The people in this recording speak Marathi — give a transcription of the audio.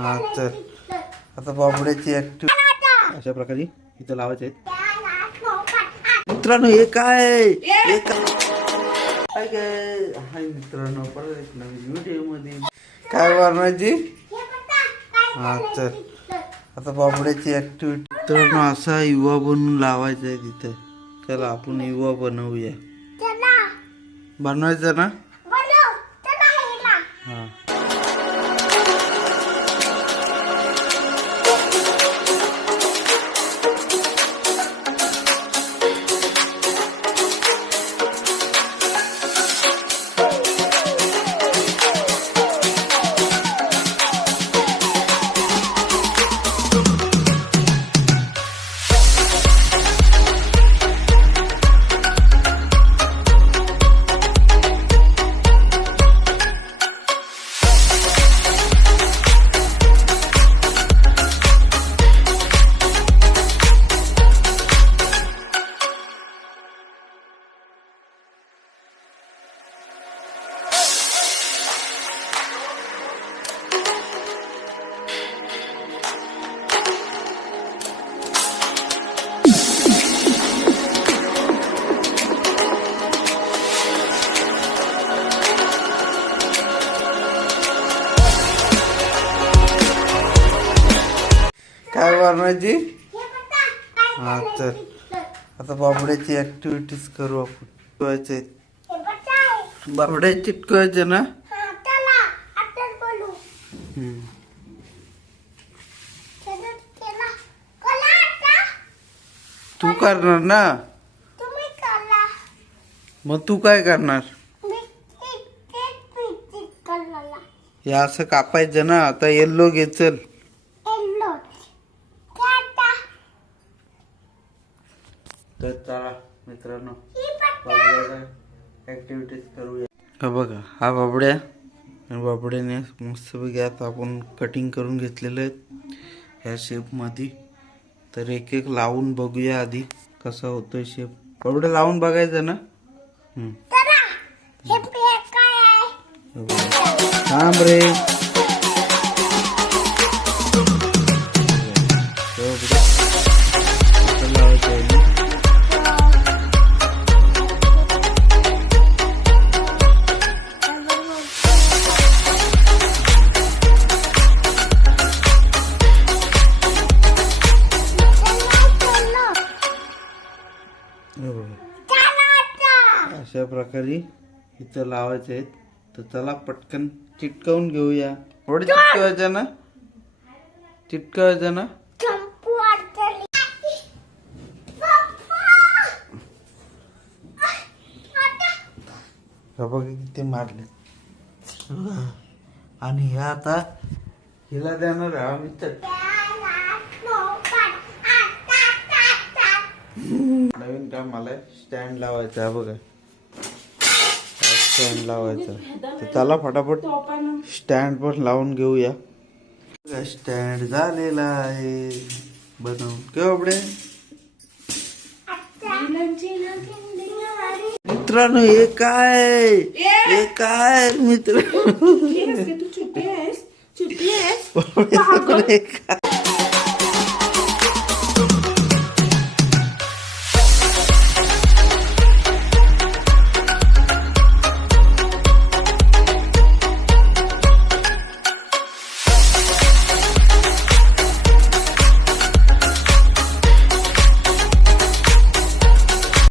हा तर आता बाबड्याची ऍक्टिव्ह अशा प्रकारे इथं लावायचे आहेत. मित्रांनो हे काय? हे काय? काय हाय मित्रांनो परत एक नवीन व्हिडिओमध्ये काय बनवायची? हा तर आता बाबड्याची ऍक्टिव्हिटी मित्रांनो असा युवा बनवून लावायचा आहे तिथे. चला आपण युवा बनवूया. बनवायचं ना? हा. काय बनवायची हा तर आता बाबड्याची ऍक्टिव्हिटीज करू आपण. चिटकवायचे बाबड्या चिटकवायचे ना? तू करणार ना? मग तू काय करणार? हे असं कापायचं ना आता येल्लो घे चल. तर चला मित्रांनो ऍक्टिव्हिटीज करूया. हा बघा हा बाबड्या बाबड्याने मस्तपैकी आता आपण कटिंग करून घेतलेलं आहेत ह्या शेपमध्ये तर एक एक लावून बघूया आधी कसा होतोय शेप बाबड्या लावून बघायचं ना. हे. थांब रे. अशा प्रकारे इथं लावायचे आहेत. तर चला पटकन चिटकवून घेऊया. थोडं चिटकवायचं ना? चिटकवायचं ना? हे बघा किती मारले. आणि ह्या आता हिला देणार आम्ही तर. नवीन काम आलंय. स्टँड लावायचा आहे बघा. स्टँड लावायचा. तर चला फटाफट स्टँड पण लावून घेऊया. स्टँड झालेला आहे. बनवून. केव्हा आपडे मित्रांनो हे काय? हे काय मित्र?